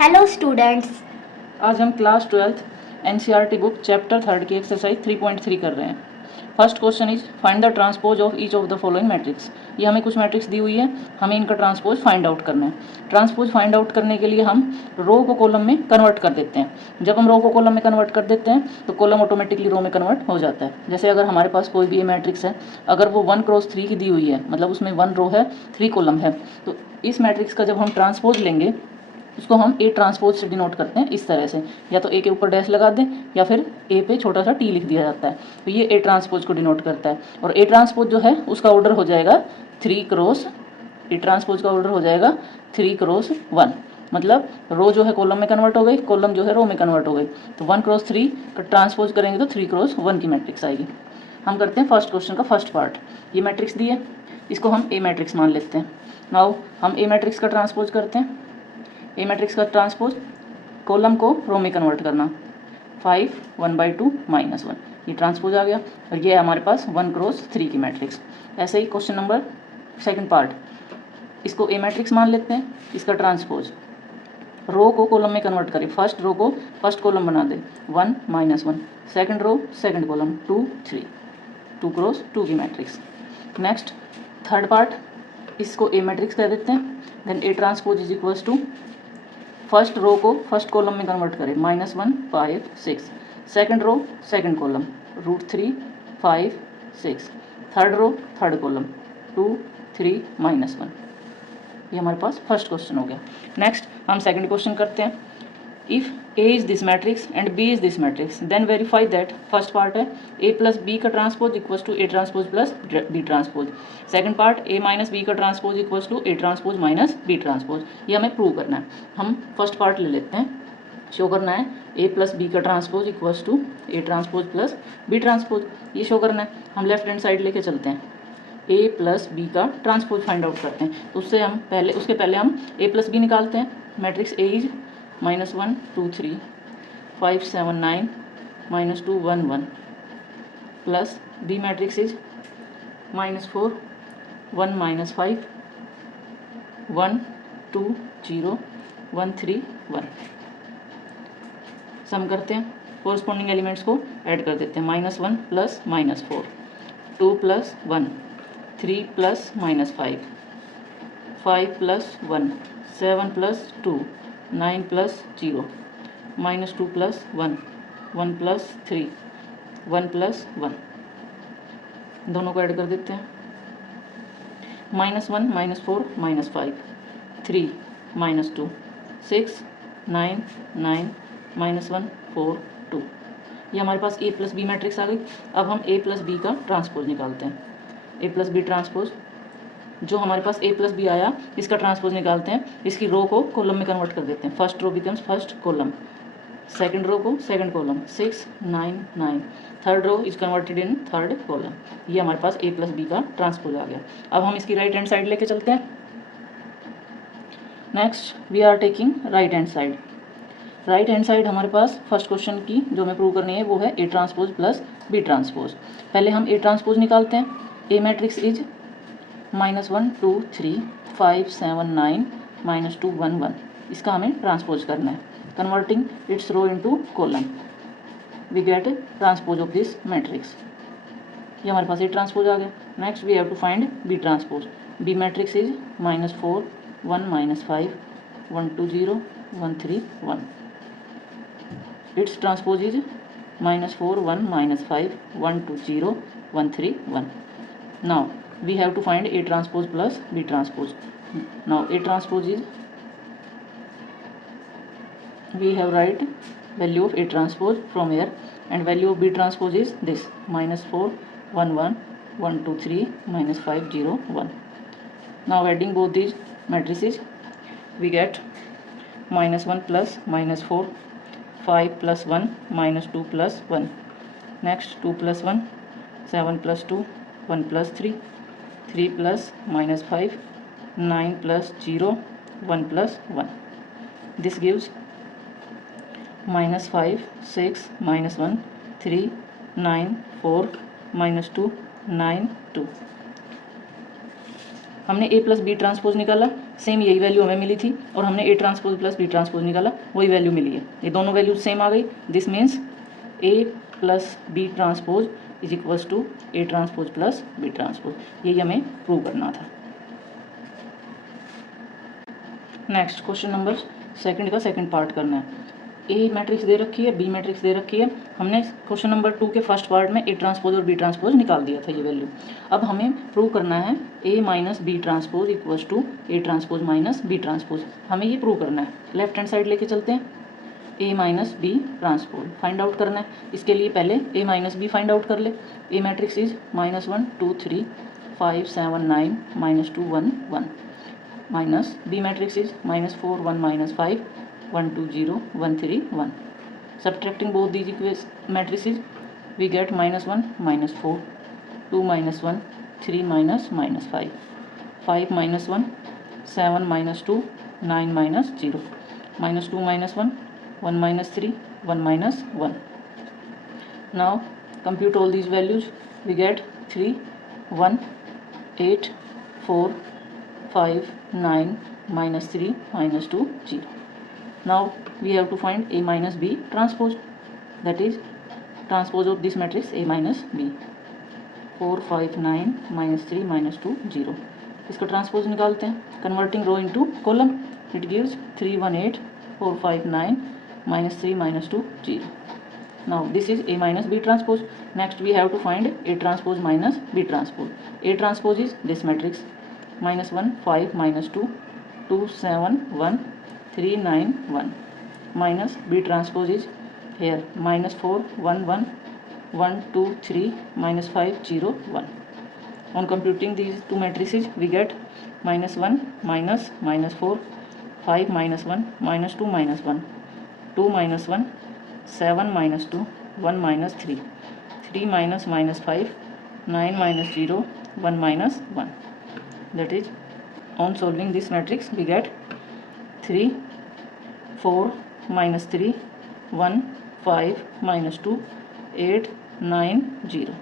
Hello students. आज हम class 12th NCERT book chapter 3 की एक्सरसाइज 3.3 कर रहे हैं। First question is find the transpose of each of the following matrix. ये हमें कुछ मैट्रिक्स दी हुई है, हमें इनका ट्रांसपोज फाइंड आउट करना है। ट्रांसपोज फाइंड आउट करने के लिए हम रो को कॉलम में कन्वर्ट कर देते हैं। जब हम रो को कॉलम में कन्वर्ट कर देते हैं तो कॉलम ऑटोमेटिकली रो में कन्वर्ट हो जाता है। जैसे अगर हमारे पास कोई भी मैट्रिक्स है, अगर वो 1x3 की दी हुई है, मतलब उसमें 1 रो है 3 कॉलम है, तो इस मैट्रिक्स का जब हम ट्रांसपोज लेंगे उसको हम ए ट्रांसपोज से डिनोट करते हैं इस तरह से, या तो ए के ऊपर डैश लगा दें या फिर ए पे छोटा सा टी लिख दिया जाता है, तो ये ए ट्रांसपोज को डिनोट करता है। और ए ट्रांसपोज जो है उसका ऑर्डर हो जाएगा 3x, ए ट्रांसपोज का ऑर्डर हो जाएगा 3x1, मतलब रो जो है कॉलम में कन्वर्ट हो गई, कॉलम जो है रो में कन्वर्ट हो गई, तो 1x3 का ट्रांसपोज करेंगे तो 3x1 की मैट्रिक्स आएगी। हम करते हैं फर्स्ट क्वेश्चन का फर्स्ट पार्ट। ये मैट्रिक्स दी है, इसको हम ए मैट्रिक्स मान लेते हैं। नाउ हम ए मैट्रिक्स का ट्रांसपोज करते हैं। ए मैट्रिक्स का ट्रांसपोज कॉलम को रो में कन्वर्ट करना, 5 1/2 -1, ये ट्रांसपोज आ गया। और ये है हमारे पास 1x3 की मैट्रिक्स। ऐसे ही क्वेश्चन नंबर सेकंड पार्ट, इसको ए मैट्रिक्स मान लेते हैं। इसका ट्रांसपोज रो को कॉलम में कन्वर्ट करें, फर्स्ट रो को फर्स्ट कॉलम बना दे 1 -1, second row second column 2 3, 2x2 की मैट्रिक्स। नेक्स्ट थर्ड पार्ट, इसको ए मैट्रिक्स कह देते हैं। Then A transpose is equals to first row को फर्स्ट कॉलम में कन्वर्ट करें, -1 5 6, second row second column √3 5 6, third row third column 2 3 -1। ये हमारे पास फर्स्ट क्वेश्चन हो गया। नेक्स्ट हम सेकंड क्वेश्चन करते हैं। If A is this matrix and B is this matrix then verify that, first part है ए प्लस बी का transpose equals to A transpose plus B transpose. Second part A minus B का transpose equals to A transpose minus B transpose. ये हमें prove करना है। हम first part ले लेते हैं। शो करना है ए प्लस बी का transpose equals to A transpose plus B transpose, ये शो करना है। हम लेफ्ट हैंड साइड लेके चलते हैं, ए प्लस बी का ट्रांसपोज फाइंड आउट करते हैं। तो उसके पहले हम ए प्लस बी निकालते हैं। Matrix A is -1 2 3 5 7 9 -2 1 1, plus B matrix is -4 1 -5 1 2 0 1 3 1। Sum करते हैं, कोरस्पॉन्डिंग एलिमेंट्स को ऐड कर देते हैं। -1 plus -4, 2 plus 1, 3 plus -5, 5 plus 1, 7 plus 2, 9 plus 0, -2 plus 1, 1 plus 3, 1 plus 1। दोनों को ऐड कर देते हैं। -1 -4 -5, 3 -2, 6 9 9 -1 4 2। ये हमारे पास ए प्लस बी मैट्रिक्स आ गई। अब हम ए प्लस बी का ट्रांसपोज निकालते हैं। ए प्लस बी ट्रांसपोज, जो हमारे पास ए प्लस बी आया इसका ट्रांसपोज निकालते हैं। इसकी रो को कॉलम में कन्वर्ट कर देते हैं। First row becomes first column, second row को second column 6 9 9, third row is converted in third column. ये हमारे पास ए प्लस बी का ट्रांसपोज आ गया। अब हम इसकी राइट हैंड साइड लेके चलते हैं। Next we are taking right hand side. Right hand side हमारे पास फर्स्ट क्वेश्चन की जो हमें प्रूव करनी है वो है A transpose plus B transpose. पहले हम ए ट्रांसपोज निकालते हैं। A matrix is -1 2 3 5 7 9 -2 1 1। इसका हमें ट्रांसपोज करना है। Converting its row into column we get transpose of this matrix. ये हमारे पास ए ट्रांसपोज आ गया। Next we have to find B transpose. B matrix is -4 1 -5 1 2 0 1 3 1। Its transpose is -4 1 -5 1 2 0 1 3 1। Now we have to find A transpose plus B transpose. Now A transpose is, we have write value of A transpose from here, and value of B transpose is this -4 1 1 1 2 3 -5 0 1. Now adding both these matrices we get -1 plus -4, 5 plus 1 -2 plus 1. Next 2 plus 1 7 plus 2 1 plus 3, 3 plus -5 9 plus 0 1 plus 1. This gives -5 6 -1 3 9 4 -2 9 2। हमने A plus B transpose निकाला, same यही value हमें मिली थी और हमने A transpose plus B transpose निकाला, वही वैल्यू मिली है। ये दोनों वैल्यू सेम आ गई। This means A plus B transpose is equals to A transpose plus B transpose, यही हमें प्रूव करना था। नेक्स्ट क्वेश्चन नंबर सेकंड का सेकंड पार्ट करना है। ए मैट्रिक्स दे रखी है, बी मैट्रिक्स दे रखी है। हमने क्वेश्चन नंबर 2 के फर्स्ट पार्ट में ए ट्रांसपोज और बी ट्रांसपोज निकाल दिया था ये वैल्यू। अब हमें प्रूव करना है A minus B transpose equals to A transpose minus B transpose. हमें ये प्रूव करना है। लेफ्ट हैंड साइड लेके चलते हैं। A minus B transpose find out करना है। इसके लिए पहले A minus B find out कर ले। A matrix is -1 2 3 5 7 9 -2 1 1 minus B matrix is -4 1 -5 1 2 0 1 3 1। Subtracting both these matrices we get -1 -4 2 -1 3 -5 5 -1 7 -2 9 -0 -2 -1 1 -3 1 -1। Now compute all these values. We get 3 1 8 4 5 9 -3 -2 0। Now we have to find A minus B transpose, that is transpose of this matrix A minus B। 4 5 9 -3 -2 0। इसका transpose निकालते हैं। Converting row into column, it gives 3 1 8 4 5 9 -3 -2 0। Now this is A minus B transpose. Next we have to find A transpose minus B transpose. A transpose is this matrix -1 5 -2 2 7 1 3 9 1 minus B transpose is here -4 1 1 1 2 3 -5 0 1। On computing these two matrices we get -1 minus -4 5 -1 -2 -1 2 -1 7 -2 1 -3 3 -5 9 -0 1 -1। That is, on solving this matrix we get 3 4 -3 1 5 -2 8 9 0।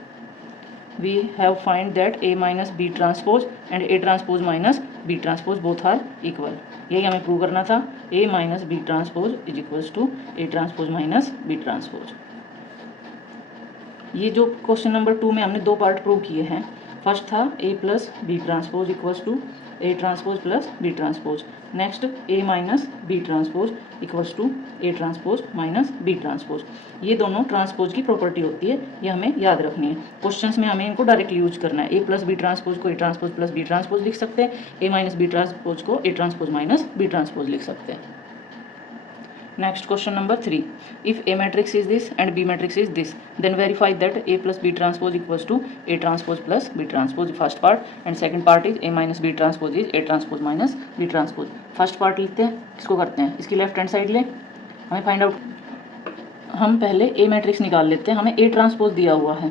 We have find that A minus B transpose and A transpose minus B transpose both are equal। यही हमें prove करना था। A minus B transpose is equals to A transpose minus B transpose। ये जो question number 2 में हमने दो part prove किए हैं। फर्स्ट था A plus B transpose equals to A transpose plus B transpose. Next A minus B transpose equals to A transpose minus B transpose. ये दोनों ट्रांसपोज की प्रॉपर्टी होती है, ये हमें याद रखनी है। क्वेश्चंस में हमें इनको डायरेक्टली यूज करना है। A प्लस बी ट्रांसपोज को A transpose plus B transpose लिख सकते हैं। A माइनस बी ट्रांसपोज को A transpose minus B transpose लिख सकते हैं। Next question number 3. If A matrix is this and B matrix is this, then verify that A plus B transpose equals to A transpose plus B transpose, first part, and second part is A minus B transpose is A transpose minus B transpose। First part लिखते हैं, इसको करते हैं। इसकी left hand side ले, हमें find out. हम पहले A मैट्रिक्स निकाल लेते हैं। हमें A ट्रांसपोज दिया हुआ है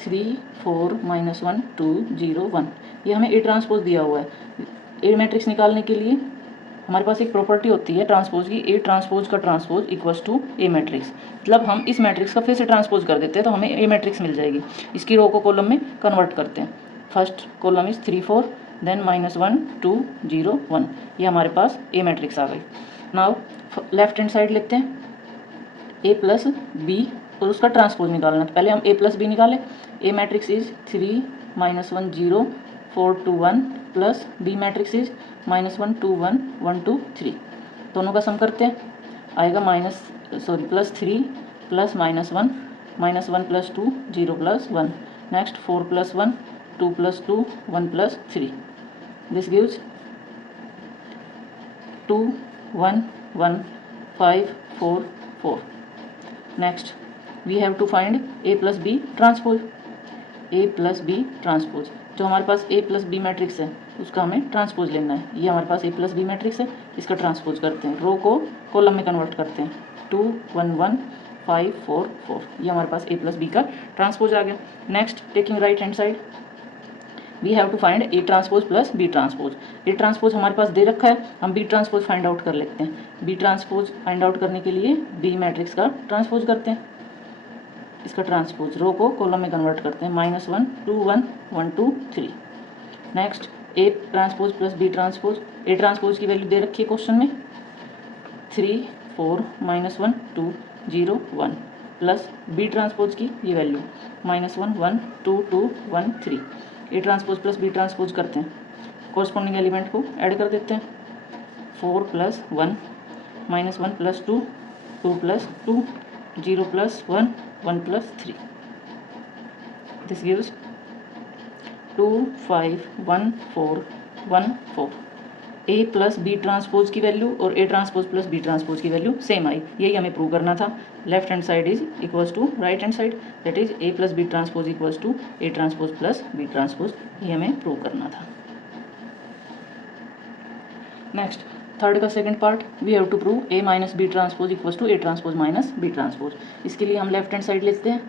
3 4 -1 2 0 1, ये हमें A ट्रांसपोज दिया हुआ है। A मैट्रिक्स निकालने के लिए हमारे पास एक प्रॉपर्टी होती है ट्रांसपोज की, ए ट्रांसपोज का transpose equals to A matrix. मतलब हम इस मैट्रिक्स का फिर से ट्रांसपोज कर देते हैं तो हमें ए मैट्रिक्स मिल जाएगी। इसकी रो को कॉलम में कन्वर्ट करते हैं। फर्स्ट कॉलम इज 3 4 देन -1 2 0 1, ये हमारे पास ए मैट्रिक्स आ गई। नाउ लेफ्ट हैंड साइड लिखते हैं ए प्लस बी और उसका ट्रांसपोज निकालना। तो पहले हम ए प्लस बी निकालें। A matrix is 3 -1 0 4 2 1 plus B matrix is -1 2 1 1 2 3। दोनों का सम करते हैं, आएगा +3 plus -1 -1 + 2 0 + 1। Next 4 + 1 2 + 2 1 + 3। This gives 2 1 1 5 4 4। Next we have to find A plus B transpose. A plus B transpose, जो हमारे पास A प्लस बी मैट्रिक्स है उसका हमें ट्रांसपोज लेना है। ये हमारे पास A प्लस बी मैट्रिक्स है, इसका ट्रांसपोज करते हैं। रो को कॉलम में कन्वर्ट करते हैं। 2 1 1 5 4 4, ये हमारे पास A प्लस बी का ट्रांसपोज आ गया। Next taking right hand side we have to find A transpose plus B transpose. A transpose हमारे पास दे रखा है, हम B ट्रांसपोज फाइंड आउट कर लेते हैं। B ट्रांसपोज फाइंड आउट करने के लिए B मैट्रिक्स का ट्रांसपोज करते हैं। इसका ट्रांसपोज रो को कॉलम में कन्वर्ट करते हैं। -1 2 1 1 2 3। Next A transpose plus B transpose. A transpose की वैल्यू दे रखी है क्वेश्चन में 3 4 -1 2 0 1 प्लस बी ट्रांसपोज की ये value -1 1 2 2 1 3। A transpose plus B transpose करते हैं, कॉरस्पॉन्डिंग एलिमेंट को ऐड कर देते हैं 4 + 1 -1 + 2 2 + 2 0 + 1 1 + 3। This gives 2 5 1 4 1 4। A plus B transpose की वैल्यू और A transpose plus B transpose की वैल्यू सेम आई, यही हमें प्रूव करना था। Left hand side is equals to right hand side, that is A plus B transpose equals to A transpose plus B transpose, ये हमें prove करना था। नेक्स्ट थर्ड का second part, we have to prove A minus B transpose equals to A transpose minus B transpose. इसके लिए हम left hand side लेते हैं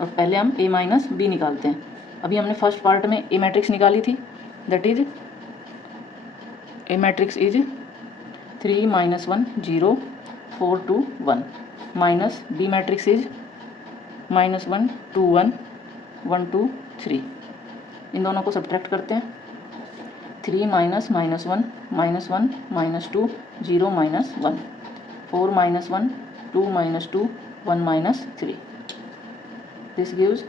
और पहले हम ए माइनस बी निकालते हैं। अभी हमने फर्स्ट पार्ट में ए मैट्रिक्स निकाली थी, that is A matrix is 3 -1 0 4 2 1 minus B matrix is -1 2 1 1 2 3। इन दोनों को सब्ट्रैक्ट करते हैं 3 - -1 -1 -2 0 -1 4 -1 2 -2 1 -3। This gives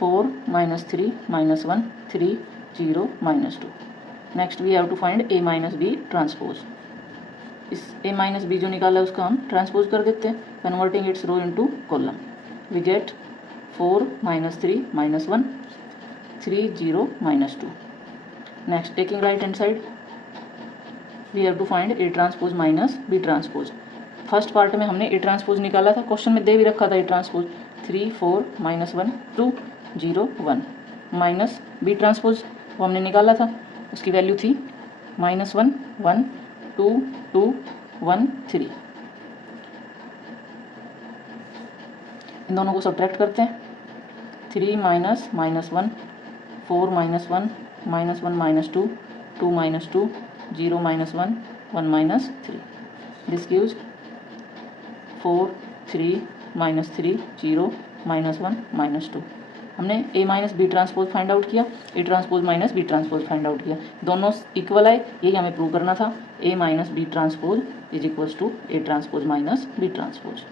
4 -3 -1 3 0 -2। Next we have to find A minus B transpose. इस ए माइनस बी जो निकाला है उसका हम ट्रांसपोज कर देते हैं, converting its row into column. We get 4 -3 -1 3 0 -2। Next taking right hand side we have to find A transpose minus B transpose. First part में हमने ए ट्रांसपोज निकाला था, क्वेश्चन में दे भी रखा था A transpose 3 4 -1 2 0 1 minus B transpose वो हमने निकाला था, उसकी वैल्यू थी -1 1 2 2 1 3। इन दोनों को सब्ट्रैक्ट करते हैं 3 -1 4 -1 -1 -2 2 -2 0 -1 1 -3। This gives 4 3 -3 0 -1 -2। हमने A minus B transpose find out किया, A transpose minus B transpose find out किया, दोनों इक्वल आए, यही हमें प्रूव करना था। A minus B transpose is equals to A transpose minus B transpose.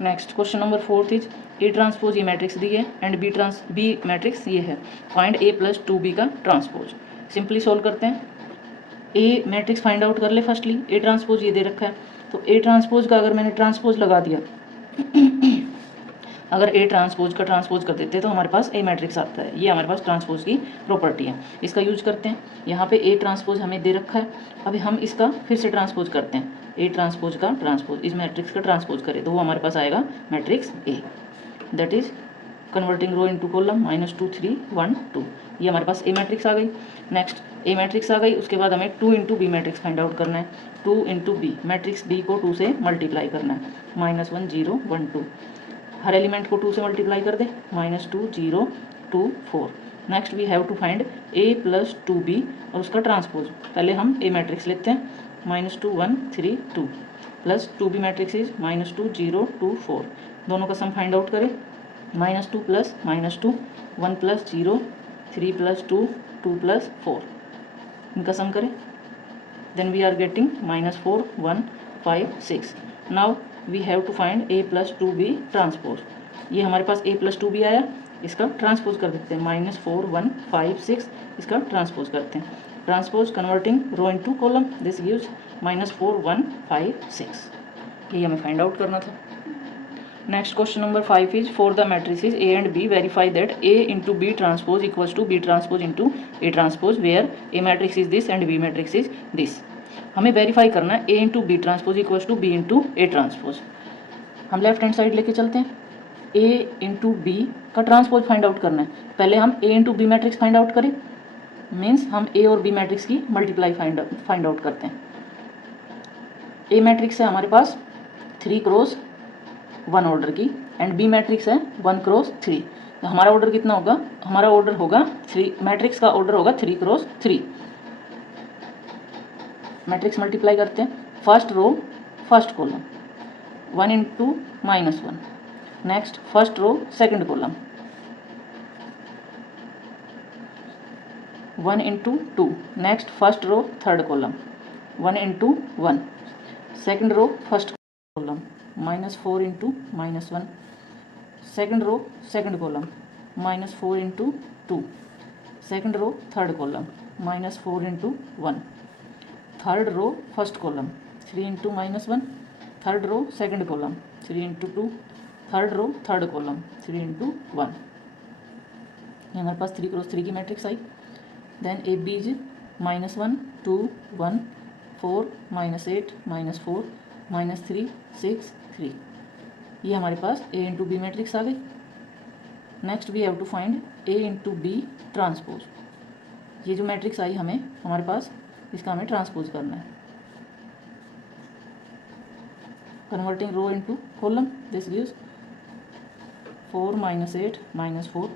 Next question number 4 is A transpose ये matrix दी है एंड बी मैट्रिक्स ये है, फाइंड ए प्लस 2b का ट्रांसपोज। सिंपली सॉल्व करते हैं, ए मैट्रिक्स फाइंड आउट कर ले फर्स्टली, ए ट्रांसपोज ये दे रखा है, तो ए ट्रांसपोज का अगर मैंने ट्रांसपोज लगा दिया अगर ए ट्रांसपोज का ट्रांसपोज कर देते तो हमारे पास ए मैट्रिक्स आता है, ये हमारे पास ट्रांसपोज की प्रॉपर्टी है, इसका यूज करते हैं। यहाँ पे ए ट्रांसपोज हमें दे रखा है, अभी हम इसका फिर से ट्रांसपोज करते हैं, ए ट्रांसपोज का ट्रांसपोज इस मैट्रिक्स का ट्रांसपोज करें तो वो हमारे पास आएगा matrix A, that is converting row into column -2 3 1 2। ये हमारे पास ए मैट्रिक्स आ गई। नेक्स्ट ए मैट्रिक्स आ गई, उसके बाद हमें 2 into B matrix find out करना है। 2 इंटू बी मैट्रिक्स बी को 2 से मल्टीप्लाई करना है, -1 0 1 2। हर एलिमेंट को 2 से मल्टीप्लाई कर दे, -2 0 2 4। Next we have to find A plus 2b और उसका ट्रांसपोज। पहले हम ए मैट्रिक्स लेते हैं, -2 1 3 2 प्लस 2b मैट्रिक्स इज -2 0 2 4। दोनों का सम फाइंड आउट करें, -2 प्लस -2 1 प्लस 0 3 प्लस 2 2 प्लस 4। इनका सम करें, then we are getting -4 1 5 6। Now we have to find A plus 2b transpose. ये हमारे पास ए प्लस 2b आया, इसका ट्रांसपोज कर देते हैं, -4 1 5 6 इसका ट्रांसपोज करते हैं। Transpose converting row into column, this gives -4 1 5 6। ये हमें फाइंड आउट करना था। Next question number 5 is for the matrices A and B verify that A into B transpose equals to B transpose into A transpose where A matrix is this and B matrix is this. हमें verify करना है A into B transpose equals to B into A transpose. हम left hand side लेके चलते हैं, A into B का transpose find out करना है। पहले हम ए into B matrix find out करें, मीन्स हम ए और बी मैट्रिक्स की मल्टीप्लाई फाइंड आउट करते हैं। ए मैट्रिक्स है हमारे पास 3 क्रॉस 1 ऑर्डर की एंड बी मैट्रिक्स है 1 क्रॉस 3। तो हमारा ऑर्डर कितना होगा, हमारा ऑर्डर होगा 3, मैट्रिक्स का ऑर्डर होगा 3 क्रॉस 3। मैट्रिक्स मल्टीप्लाई करते हैं, first row first column 1 into -1, next first row second column 1 into 2. Next first row third column 1 into 1. Second row first column minus 4 into minus 1. Second row second column minus 4 into 2. Second row third column minus 4 into 1. Third row first column 3 into minus 1. Third row second column 3 into 2. Third row third column 3 into 1. ये हमारे पास 3 cross 3 की matrix आई. Then A B is -1 2 1 4 -8 -4 -3 6 3. ये हमारे पास A into B matrix आ गई. Next we have to find A into B transpose. ये जो मैट्रिक्स आई हमें हमारे पास इसका हमें ट्रांसपोज करना है. Converting row into column this gives 4 -8 -4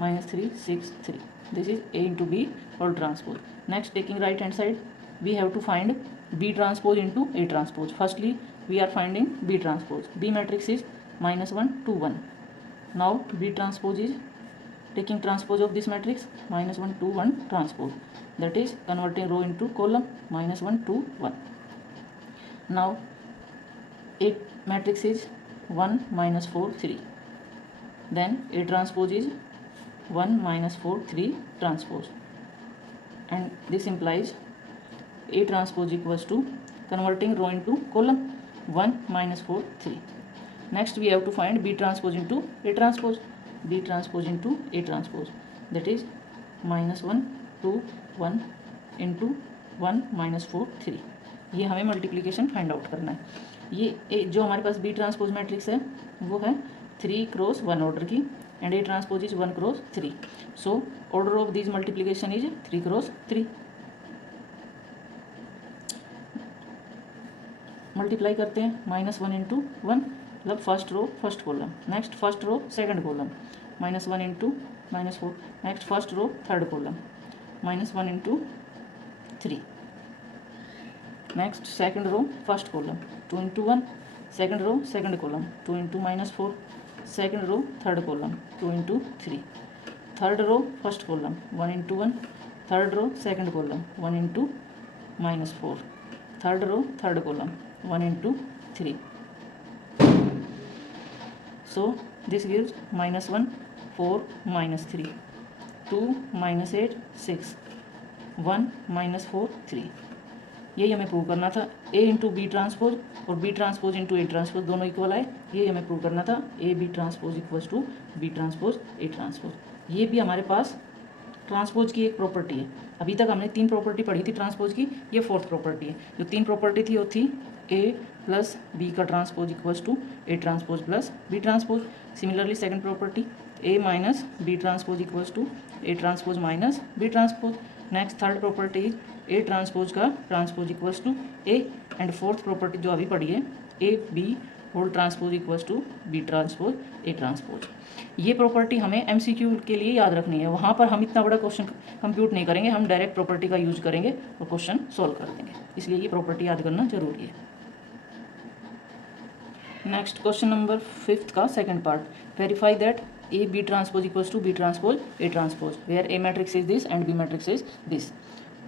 -3 6 3. This is A into B all transpose. Next, taking right hand side, we have to find B transpose into A transpose. Firstly, we are finding B transpose. B matrix is -1 2 1. Now B transpose is taking transpose of this matrix -1 2 1 transpose. That is converting row into column -1 2 1. Now A matrix is 1 -4 3. Then A transpose is 1 -4 3 transpose, and this implies A transpose equals to converting row into column 1 -4 3. Next we have to find B transpose into A transpose. B transpose into A transpose, that is -1 2 1 into 1 -4 3. ये हमें multiplication find out करना है. ये जो हमारे पास B transpose matrix है वो है 3 क्रॉस 1 ऑर्डर की, and A transpose is 1 cross 3. So order of these multiplication is 3 cross 3. Multiply करते हैं -1 into 1 मतलब first row first column. Next first row second column -1 into -4. Next first row third column -1 into 3. Next second row first column 2 into 1. Second row second column 2 into -4. Second row third column 2 into 3. Third row first column 1 into 1. Third row second column 1 into -4. Third row third column 1 into 3. So this gives -1 4 -3 2 -8 6 1 -4 3. यही हमें prove करना था. A into B transpose और B transpose into A transpose दोनों equal आए. ये हमें prove करना था. A B transpose equals to B transpose A transpose. ये भी हमारे पास ट्रांसपोज की एक प्रॉपर्टी है. अभी तक हमने 3 प्रॉपर्टी पढ़ी थी ट्रांसपोज की. ये 4th प्रॉपर्टी है. जो 3 प्रॉपर्टी थी वो थी ए प्लस बी का transpose equals to A transpose plus B transpose. Similarly second property A minus B transpose equals to A transpose minus B transpose. Next third property is A transpose का transpose equals to A. And 4th property जो अभी पढ़ी है A B whole transpose equals to B transpose A transpose. ये property हमें MCQ के लिए याद रखनी है. वहाँ पर हम इतना बड़ा क्वेश्चन कंप्यूट नहीं करेंगे. हम डायरेक्ट प्रॉपर्टी का यूज करेंगे और क्वेश्चन सॉल्व कर देंगे. इसलिए ये प्रॉपर्टी याद करना जरूरी है. नेक्स्ट क्वेश्चन नंबर 5th का second part. Verify that A B transpose equals to B transpose A transpose where A matrix is this and B matrix is this.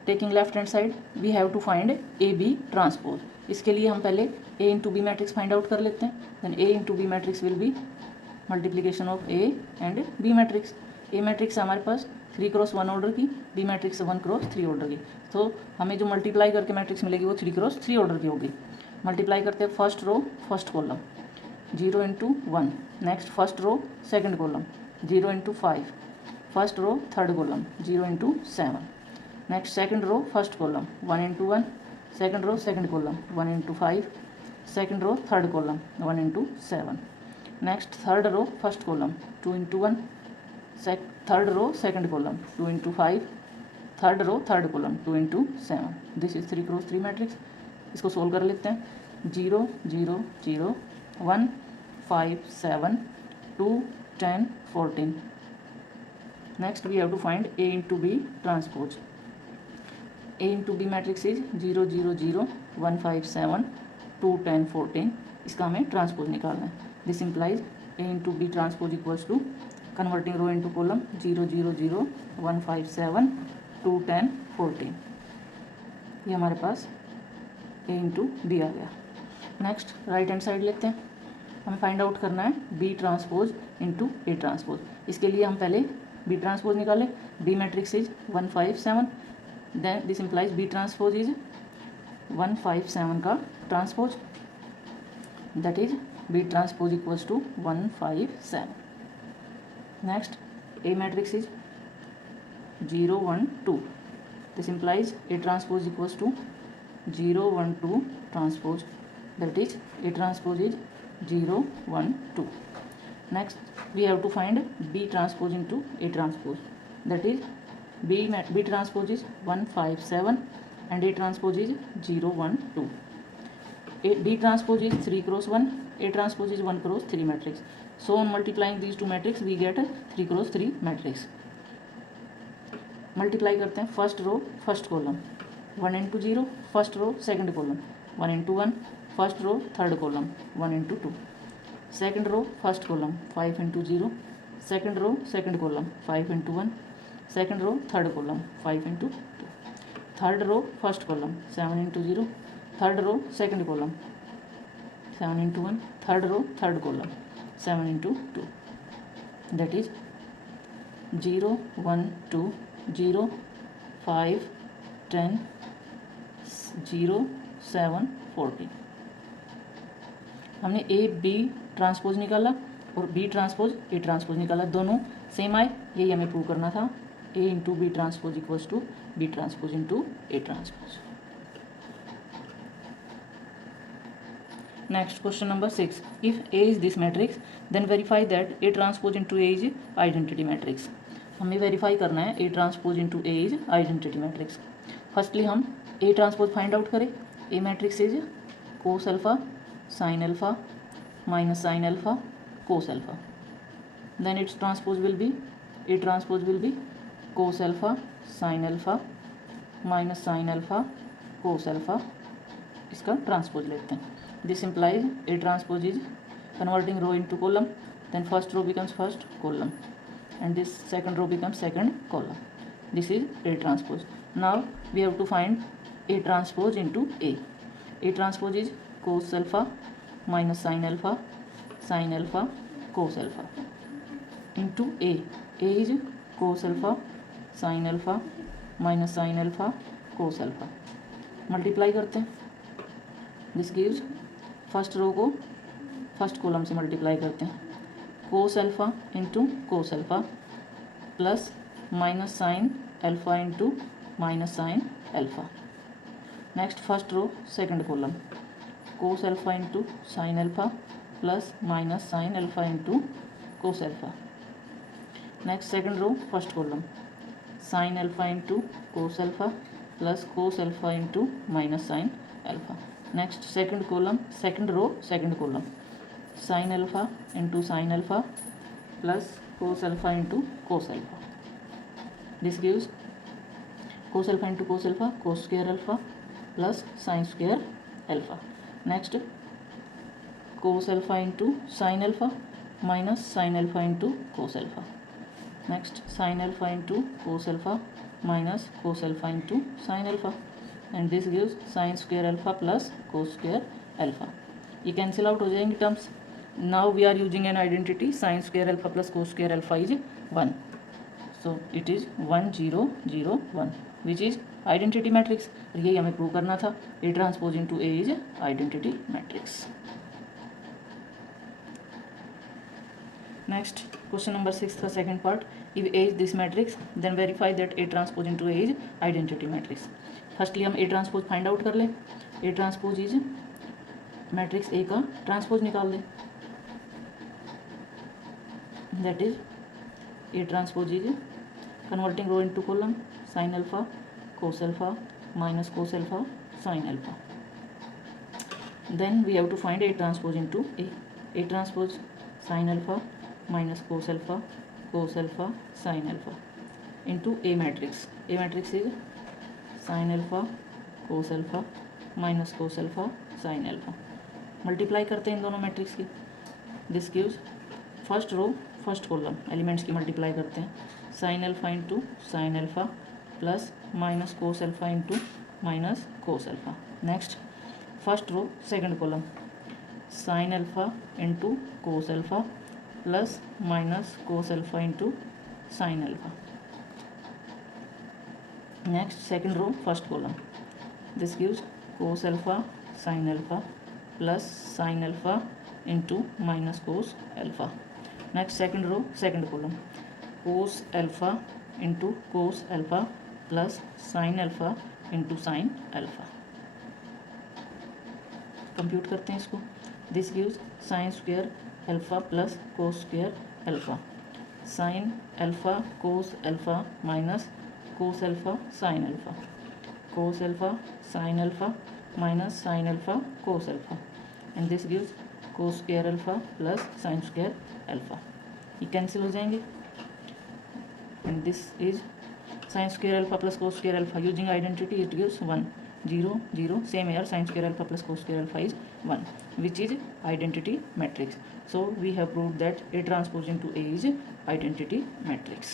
Taking left hand side we have to find A B transpose. इसके लिए हम पहले A into B matrix find out कर लेते हैं. Then A into B matrix will be multiplication of A and B matrix. A matrix है हमारे पास 3 क्रॉस 1 ऑर्डर की. बी मैट्रिक्स 1 क्रॉस 3 ऑर्डर की. तो हमें जो मल्टीप्लाई करके मैट्रिक्स मिलेगी वो 3 क्रॉस 3 ऑर्डर की होगी. मल्टीप्लाई करते हैं first row first column 0 into 1. Next first row second column 0 into 5. First row third column 0 into 7. Next second row first column 1 into 1. Second row second column 1 into 5. Second row third column 1 into 7. Next third row first column 2 into 1. Third row second column 2 into 5. Third row third column 2 into 7. This is 3 cross 3 matrix. इसको solve कर लेते हैं. 0 0 0 1 5 7 2 10 14. Next we have to find A into B transpose. A into B matrix is 0 0 0 1 5 7 2 10 14. इसका हमें transpose निकालना है. This implies A into B transpose equals to converting row into column 0 0 0 1 5 7 2 10 14, ये हमारे पास A इंटू बी आ गया। नेक्स्ट राइट हैंड साइड लेते हैं, हमें फाइंड आउट करना है B transpose into A transpose. इसके लिए हम पहले बी ट्रांसपोज निकालें। B matrix is 1 5 7, then this implies B transpose is 1 5 7 का transpose, that is B transpose equals to 1 5 7। Next A matrix is 0 1 2, this implies A transpose equals to 0 1 2 transpose, that is A transpose is 0 1 2. Next we have to find B transpose into A transpose, that is B transpose is 1 5 7 and A transpose is 0 1 2. B transpose is 3 cross 1, A transpose is 1 cross 3 matrix. So on multiplying these two matrix we get a 3 cross 3 matrix. Multiply करते हैं first row first column 1 into 0, first row second column 1 into 1, first row third column 1 into 2, second row first column 5 into 0, second row second column 5 into 1, second row third column 5 into 2, third row first column 7 into 0, third row second column 7 into 1, third row third column 7 into 2, that is 0 1 2 0 5 10 0 7 14। हमने ए B transpose निकाला और B transpose A transpose निकाला, दोनों same आए, यही हमें prove करना था। A into B transpose equals to B transpose into A transpose. Next question number 6, if A is this matrix then verify that A transpose into A is identity matrix. हमें verify करना है A transpose into A is identity matrix. Firstly हम A transpose find out करें। A matrix is cos alpha sine alpha minus sine alpha cos alpha, then its transpose will be A transpose will be cos alpha sine alpha minus sine alpha cos alpha, इसका transpose लेते हैं। This implies A transpose is converting row into column, then first row becomes first column and this second row becomes second column. This is A transpose. Now we have to find A transpose into A. A transpose is cos alpha minus sin alpha cos alpha into A. A is cos alpha sin alpha minus sin alpha cos alpha. Multiply करते हैं, this gives first row को first column से multiply करते हैं, cos alpha into cos alpha plus minus sine alpha into minus sine alpha. Next first row second column cos alpha into sine alpha plus minus sine alpha into cos alpha. Next second row first column sine alpha into cos alpha plus cos alpha into minus sine alpha. Next second column second row second column sine alpha into sine alpha plus cos alpha into cos alpha. This gives cos alpha into cos alpha cos square alpha plus sine square alpha. Next cos alpha into sine alpha minus sine alpha into cos alpha. Next sign alpha into cos alpha minus cos alpha into sine alpha, and this gives sine square alpha plus cos square alpha. ये cancel out हो जाएंगे terms. Now we are using an identity sin square alpha plus cos square alpha is 1, so it is 1 0 0 1 which is identity matrix। यही हमें prove करना था, A transpose into A is identity matrix। Next question number 6 का second part, if A is this matrix then verify that A transpose into A is identity matrix। Firstly हम A transpose find out कर लें। A transpose is matrix A का transpose निकाल दें, that is A transpose is converting row into column sin alpha cos alpha minus cos alpha sin alpha. Then we have to find A transpose into A. A transpose sin alpha minus cos alpha sin alpha into A matrix. A matrix is sin alpha cos alpha minus cos alpha sin alpha। Multiply करते हैं इन दोनों matrix की, this gives first row first column elements की multiply करते हैं, sine alpha into sine alpha plus minus cos alpha into minus cos alpha. Next, first row second column, sin alpha into cos alpha plus minus cos alpha into sin alpha. Next, second row first column, this gives cos alpha sin alpha plus sin alpha into minus cos alpha. Next, second row second column, cos alpha into cos alpha plus sin alpha into sin alpha. Compute करते हैं इसको. This gives sine square alpha plus cos square alpha. Sine alpha cos alpha minus cos alpha sine alpha. Cos alpha sine alpha minus sine alpha cos alpha. And this gives cos square alpha plus sine square alpha. ये cancel हो जाएंगे. And this is sine square alpha plus cos square alpha. Using identity it gives 1 0 0. Same here, sin square alpha plus cos square alpha is 1, which is identity matrix. So we have proved that A transpose into A is identity matrix.